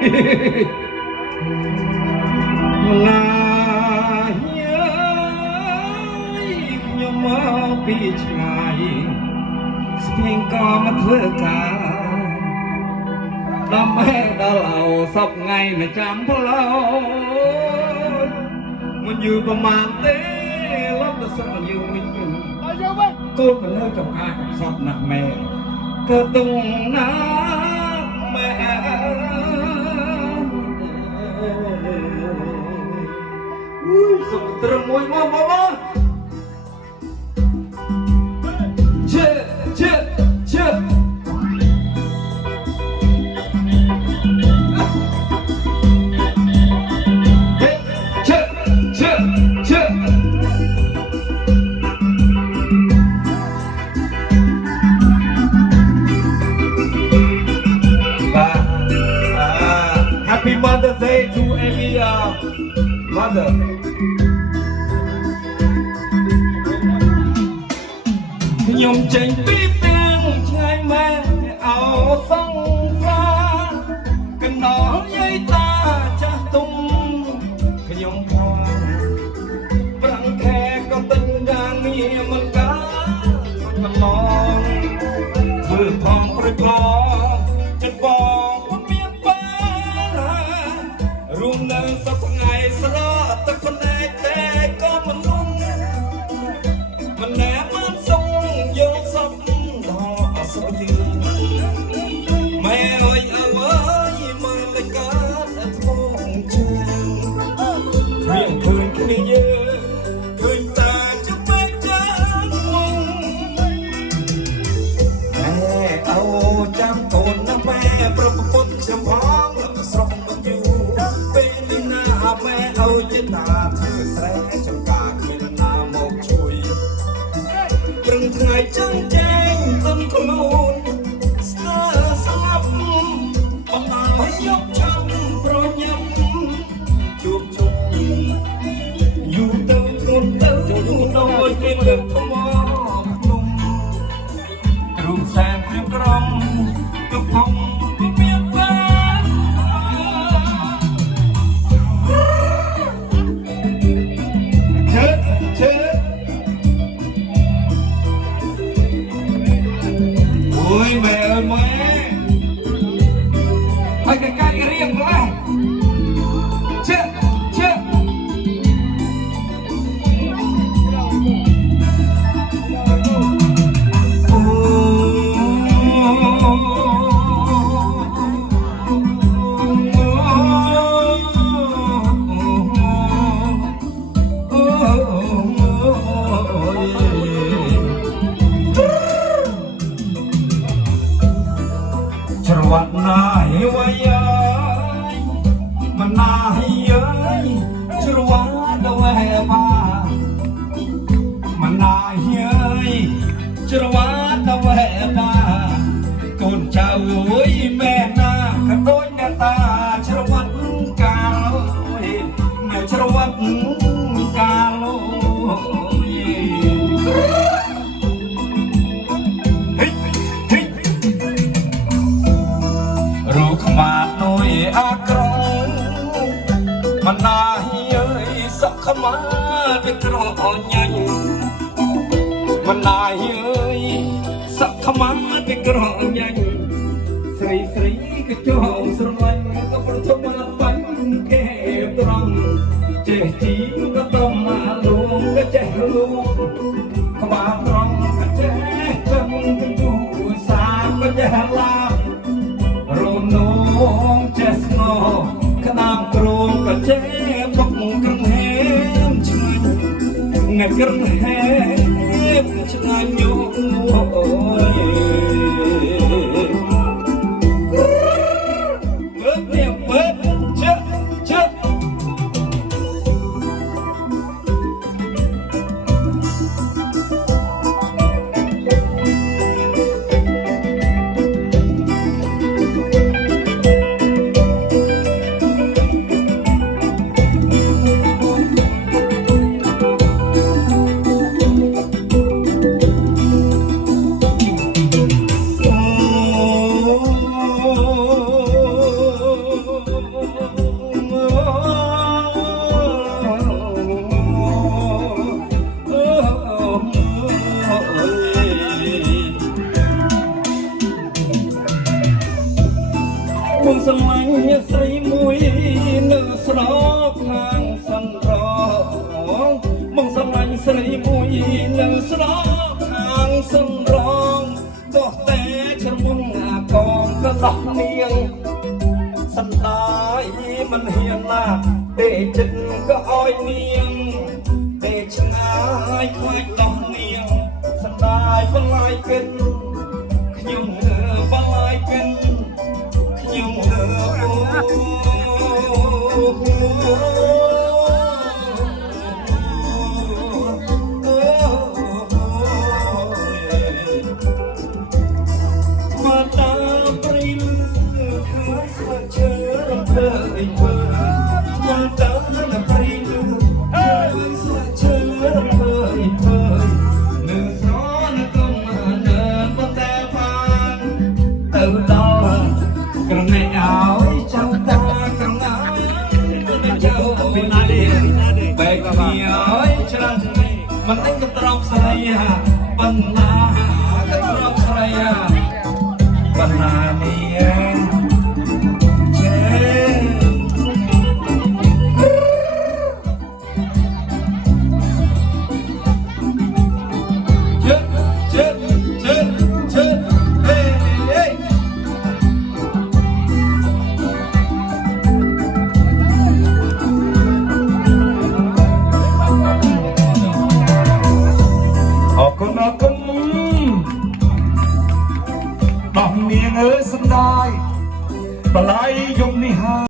ណាខ្ញុំមកពីឆ្ងាយស្គៀងក៏មកធ្វើការដើម្បីដល់អោសពថ្ងៃមិនចាំផ្លូវមិនយូរប្រមាណទេលប់ទៅសឹកយូរវិញកូនមិននៅចំការកំសត់ណាស់ម៉ែក៏ទុំណាម៉ែសុំត្រឹមមួយមកជើជើជើHappy Mother's Day to every mother. ខ្ញុំចេញពីផ្ទះឆ្ងាយម៉ែអោសងសាកណ្ដោយាយតាចាស់ទុំខ្ញុំផងប្រាំងខែក៏ទិញយ៉ាងងារមិនកើតមិនឡងធ្វើផងប្រយ័ត្នចិត្តបងមានបានរួមនៅសពថ្ងៃស្រកទឹកភ្នែកតែក៏មិនលងមិនណែបានសុំយកសពដល់អសយឺម៉ែអើយអើយមើលតែកើតអត់ធំជើងគ្មានឃើញគ្នាយើងឃើញតាចាំែចាស់មុំម៉ែអោចាំកូនណាម៉ែប្រពន្ធខ្ញុំផងទៅស្រុកមិនយូរពេលនេះណាម៉ែអោយតាធ្វើស្រែចំការគ្មានណាមកជួយព្រឹងថ្ងៃចង់ចែងទុនខ្លួនស្ទើរស្លាប់បណ្ដាលយកឆាំប្រញាប់ជួបជុំយូរទៅធ្ងន់ទៅដោយគេលើកថ្មភ្នំរូបសែនព្រៀបក្រំទុកធំមានបានជើជើអូយម៉ែអើយម៉ែហើយកាយរៀងម្លេះជើជើច្រវាក់ណាយវាយមិនណាយច្រវាក់ដល់ហេបាមិនណាយច្រវាក់ដល់ហេបាកូនចៅអើយមែនណាក៏ដូចអ្នកតាច្រវាក់កាលអ្នកច្រវាក់កាលរូបខ្មាតនួយអាក្រងមិនណាយសក់ខ្មាតពីក្រអញាញ់មិនណាយសក់ខ្មាតពីក្រអញាញ់ស្រីស្រីក៏ចូលស្រឡាញ់ក៏ប្រជុំមកបាញ់គេត្រង់ចេះជីក៏តំមកលងក៏ចេះលងក្បាលត្រង់ក៏ចេះចឹងទៅយូរសាក៏ចេះឡារំនងចេះស្នក្តាមក្រងក៏ចេះបុកក្រឹងហេមឆ្ងាញ់ថ្ងៃក្រឹងហេមឆ្ងាញ់យោអូយមើលនេះមើលជើជើ มึงสมัยស្រីមួយនៅស្រកខាងសន្រងมึงสมัยស្រីមួយនៅស្រកខាងសន្រងដោះតែច្រមុំអាកងក៏ដោះនាងសន្តាយមិនហ៊ានណាទេចិត្តក៏ឲ្យនាងទេឆ្ងាយខ្លាចដោះនាងសន្តាយបន្លាយកិនខ្ញុំបន្លាយកិនខ្ញុំមកតាមព្រៃលឺខើស្វាឈើរំភើយធ្វើមកតាមព្រៃលឺខើស្វាឈើរំភើយធ្វើនៅស្រណកុំនៅប៉ុន្តែបានទៅដល់ក្រណែឲ្យចាំតាក្រណែចូលពីណាទេបែកគ្នាឲ្យច្រើនថ្ងៃមិនអញក៏ត្រង់ស្រីបណ្ណាក៏ត្រង់ស្រីបណ្ណានេះជេអរគុណដោះនាងអើយសំដាយបល័យយំនេះហើយ